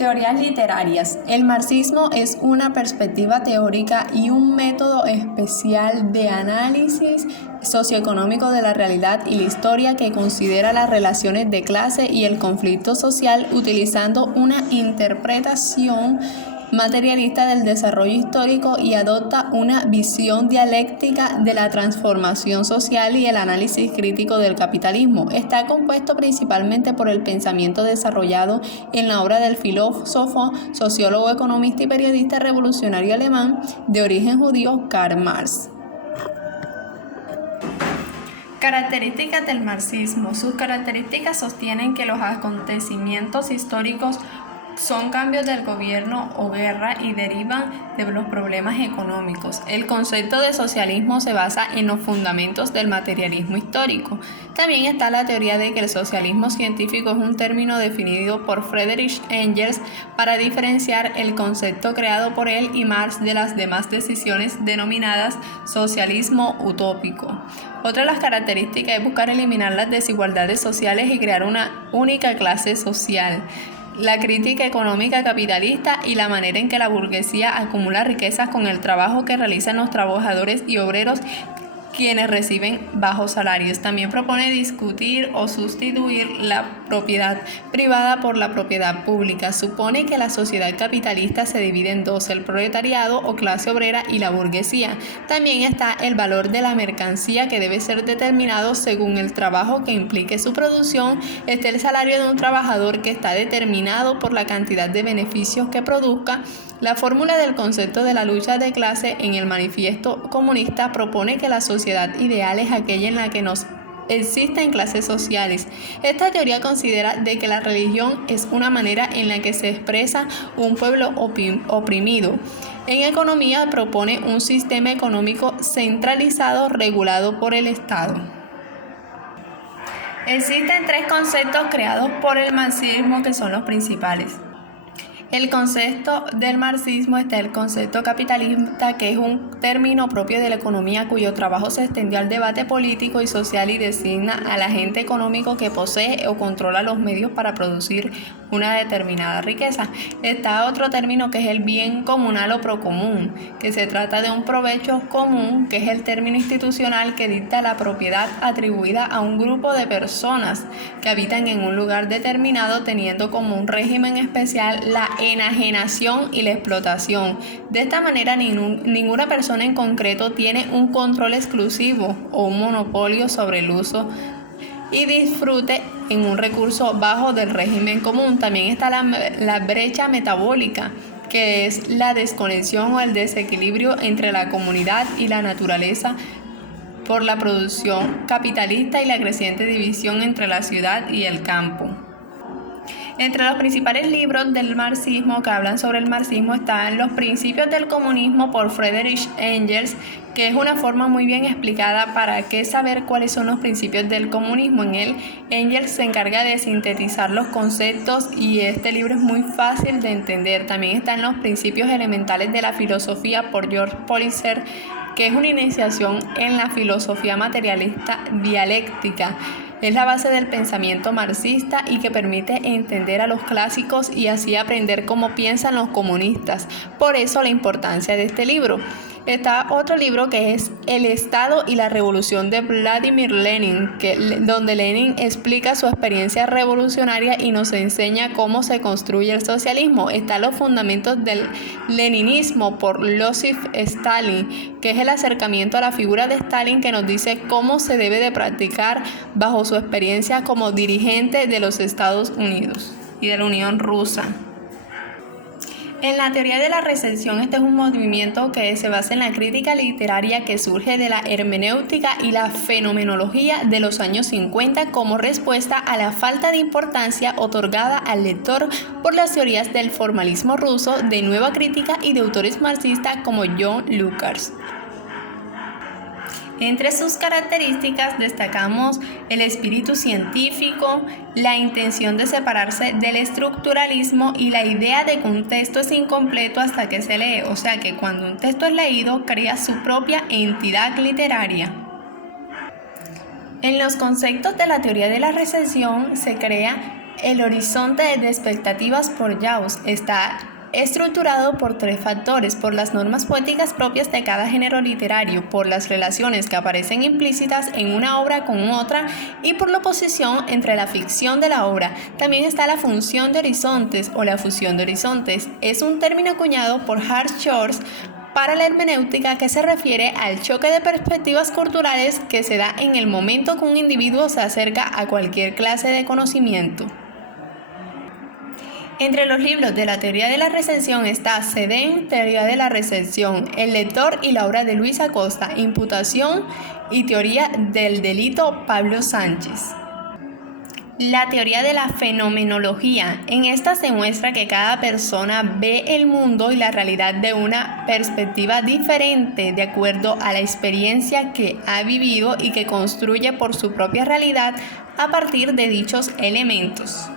Teorías literarias. El marxismo es una perspectiva teórica y un método especial de análisis socioeconómico de la realidad y la historia que considera las relaciones de clase y el conflicto social utilizando una interpretación materialista del desarrollo histórico y adopta una visión dialéctica de la transformación social y el análisis crítico del capitalismo. Está compuesto principalmente por el pensamiento desarrollado en la obra del filósofo, sociólogo, economista y periodista revolucionario alemán de origen judío Karl Marx. Características del marxismo. Sus características sostienen que los acontecimientos históricos son cambios del gobierno o guerra y derivan de los problemas económicos. El concepto de socialismo se basa en los fundamentos del materialismo histórico. También está la teoría de que el socialismo científico es un término definido por Friedrich Engels para diferenciar el concepto creado por él y Marx de las demás decisiones denominadas socialismo utópico. Otra de las características es buscar eliminar las desigualdades sociales y crear una única clase social. La crítica económica capitalista y la manera en que la burguesía acumula riquezas con el trabajo que realizan los trabajadores y obreros quienes reciben bajos salarios. También propone discutir o sustituir la propiedad privada por la propiedad pública. Supone que la sociedad capitalista se divide en dos, el proletariado o clase obrera y la burguesía. También está el valor de la mercancía que debe ser determinado según el trabajo que implique su producción. Está el salario de un trabajador que está determinado por la cantidad de beneficios que produzca. La fórmula del concepto de la lucha de clase en el manifiesto comunista propone que la sociedad ideal es aquella en la que no existen clases sociales. Esta teoría considera de que la religión es una manera en la que se expresa un pueblo oprimido. En economía propone un sistema económico centralizado regulado por el Estado. Existen tres conceptos creados por el marxismo que son los principales. El concepto del marxismo está el concepto capitalista, que es un término propio de la economía cuyo trabajo se extendió al debate político y social y designa al agente económico que posee o controla los medios para producir una determinada riqueza. Está otro término que es el bien comunal o procomún, que se trata de un provecho común, que es el término institucional que dicta la propiedad atribuida a un grupo de personas que habitan en un lugar determinado teniendo como un régimen especial la enajenación y la explotación. De esta manera ninguna persona en concreto tiene un control exclusivo o un monopolio sobre el uso y disfrute en un recurso bajo del régimen común. También está la brecha metabólica, que es la desconexión o el desequilibrio entre la comunidad y la naturaleza por la producción capitalista y la creciente división entre la ciudad y el campo. Entre los principales libros del marxismo que hablan sobre el marxismo están Los principios del comunismo por Friedrich Engels, que es una forma muy bien explicada para qué saber cuáles son los principios del comunismo. En él, Engels se encarga de sintetizar los conceptos y este libro es muy fácil de entender. También están Los principios elementales de la filosofía por George Politzer, que es una iniciación en la filosofía materialista dialéctica. Es la base del pensamiento marxista y que permite entender a los clásicos y así aprender cómo piensan los comunistas. Por eso la importancia de este libro. Está otro libro que es El Estado y la Revolución de Vladimir Lenin, donde Lenin explica su experiencia revolucionaria y nos enseña cómo se construye el socialismo. Están Los fundamentos del leninismo por Joseph Stalin, que es el acercamiento a la figura de Stalin que nos dice cómo se debe de practicar bajo su experiencia como dirigente de los Estados Unidos y de la Unión Rusa. En la teoría de la recepción, este es un movimiento que se basa en la crítica literaria que surge de la hermenéutica y la fenomenología de los años 50 como respuesta a la falta de importancia otorgada al lector por las teorías del formalismo ruso, de nueva crítica y de autores marxistas como John Lukács. Entre sus características destacamos el espíritu científico, la intención de separarse del estructuralismo y la idea de que un texto es incompleto hasta que se lee, o sea que cuando un texto es leído crea su propia entidad literaria. En los conceptos de la teoría de la recepción se crea El horizonte de expectativas por Jaws está estructurado por tres factores: por las normas poéticas propias de cada género literario, por las relaciones que aparecen implícitas en una obra con otra y por la oposición entre la ficción de la obra. También está la función de horizontes o la fusión de horizontes. Es un término acuñado por Hart Shores para la hermenéutica que se refiere al choque de perspectivas culturales que se da en el momento que un individuo se acerca a cualquier clase de conocimiento. Entre los libros de la teoría de la recensión está Sedén, teoría de la recensión, El lector y la obra de Luis Acosta, Imputación y teoría del delito, Pablo Sánchez. La teoría de la fenomenología. En esta se muestra que cada persona ve el mundo y la realidad de una perspectiva diferente de acuerdo a la experiencia que ha vivido y que construye por su propia realidad a partir de dichos elementos.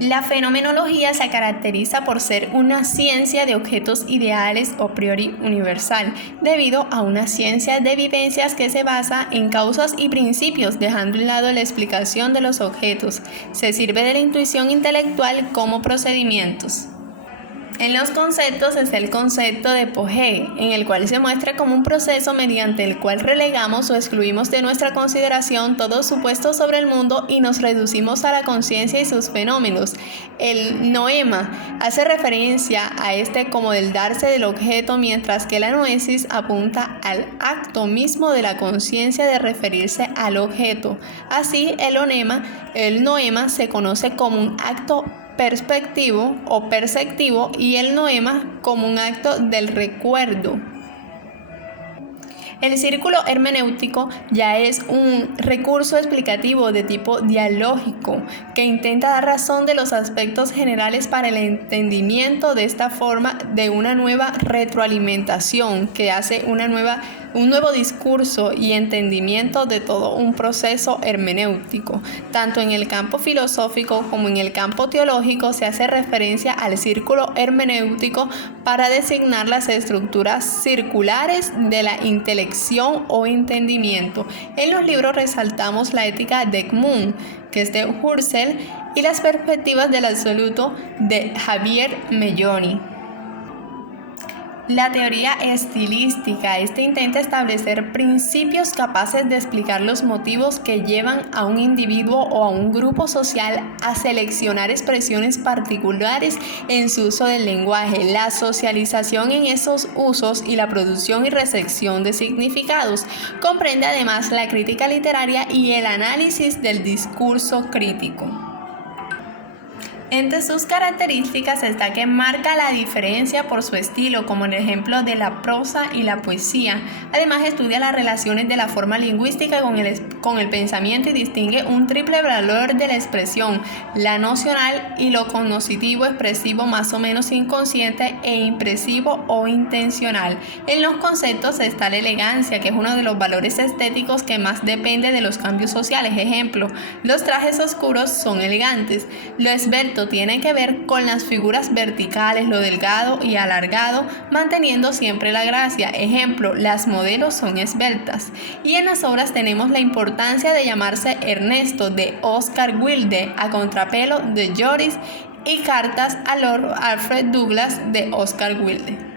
La fenomenología se caracteriza por ser una ciencia de objetos ideales a priori universal, debido a una ciencia de vivencias que se basa en causas y principios, dejando a un lado la explicación de los objetos. Se sirve de la intuición intelectual como procedimientos. En los conceptos está el concepto de Poge, en el cual se muestra como un proceso mediante el cual relegamos o excluimos de nuestra consideración todo supuesto sobre el mundo y nos reducimos a la conciencia y sus fenómenos. El noema hace referencia a este como del darse del objeto, mientras que la noesis apunta al acto mismo de la conciencia de referirse al objeto. Así, el noema se conoce como un acto perspectivo o perceptivo y el noema como un acto del recuerdo. El círculo hermenéutico ya es un recurso explicativo de tipo dialógico que intenta dar razón de los aspectos generales para el entendimiento de esta forma de una nueva retroalimentación que hace un nuevo discurso y entendimiento de todo un proceso hermenéutico. Tanto en el campo filosófico como en el campo teológico se hace referencia al círculo hermenéutico para designar las estructuras circulares de la intelección o entendimiento. En los libros resaltamos la ética de Edmund, que es de Husserl, y las perspectivas del absoluto de Javier Melloni. La teoría estilística. Intenta establecer principios capaces de explicar los motivos que llevan a un individuo o a un grupo social a seleccionar expresiones particulares en su uso del lenguaje, la socialización en esos usos y la producción y recepción de significados. Comprende además la crítica literaria y el análisis del discurso crítico. Entre sus características está que marca la diferencia por su estilo, como el ejemplo de la prosa y la poesía. Además, estudia las relaciones de la forma lingüística con el pensamiento y distingue un triple valor de la expresión, la nocional y lo cognoscitivo, expresivo más o menos inconsciente e impresivo o intencional. En los conceptos está la elegancia, que es uno de los valores estéticos que más depende de los cambios sociales. Ejemplo, los trajes oscuros son elegantes. Lo esbelto tiene que ver con las figuras verticales, lo delgado y alargado, manteniendo siempre la gracia. Ejemplo, las modelos son esbeltas. Y en las obras tenemos la importancia de llamarse Ernesto de Oscar Wilde, A contrapelo de Joris y Cartas a Lord Alfred Douglas de Oscar Wilde.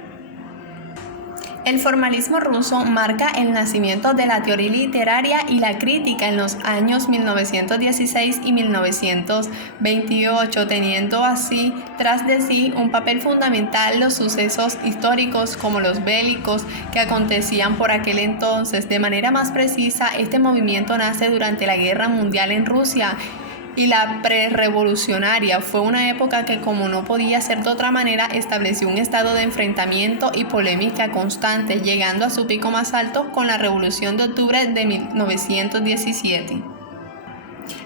El formalismo ruso marca el nacimiento de la teoría literaria y la crítica en los años 1916 y 1928, teniendo así tras de sí un papel fundamental los sucesos históricos como los bélicos que acontecían por aquel entonces. De manera más precisa, este movimiento nace durante la Guerra Mundial en Rusia y la prerrevolucionaria. Fue una época que, como no podía ser de otra manera, estableció un estado de enfrentamiento y polémica constante, llegando a su pico más alto con la Revolución de Octubre de 1917.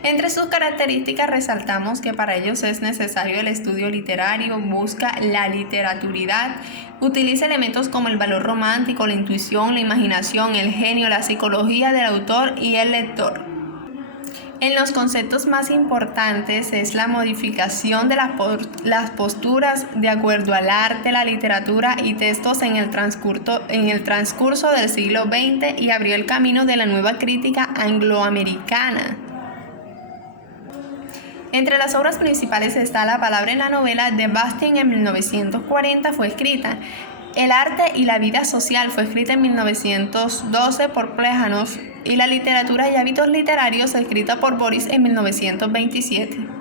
Entre sus características resaltamos que para ellos es necesario el estudio literario, busca la literaturidad, utiliza elementos como el valor romántico, la intuición, la imaginación, el genio, la psicología del autor y el lector. En los conceptos más importantes es la modificación de las posturas de acuerdo al arte, la literatura y textos en el transcurso del siglo XX y abrió el camino de la nueva crítica angloamericana. Entre las obras principales está La palabra en la novela de Bastian en 1940 fue escrita. El arte y la vida social fue escrita en 1912 por Plejanos y La literatura y hábitos literarios escrita por Boris en 1927.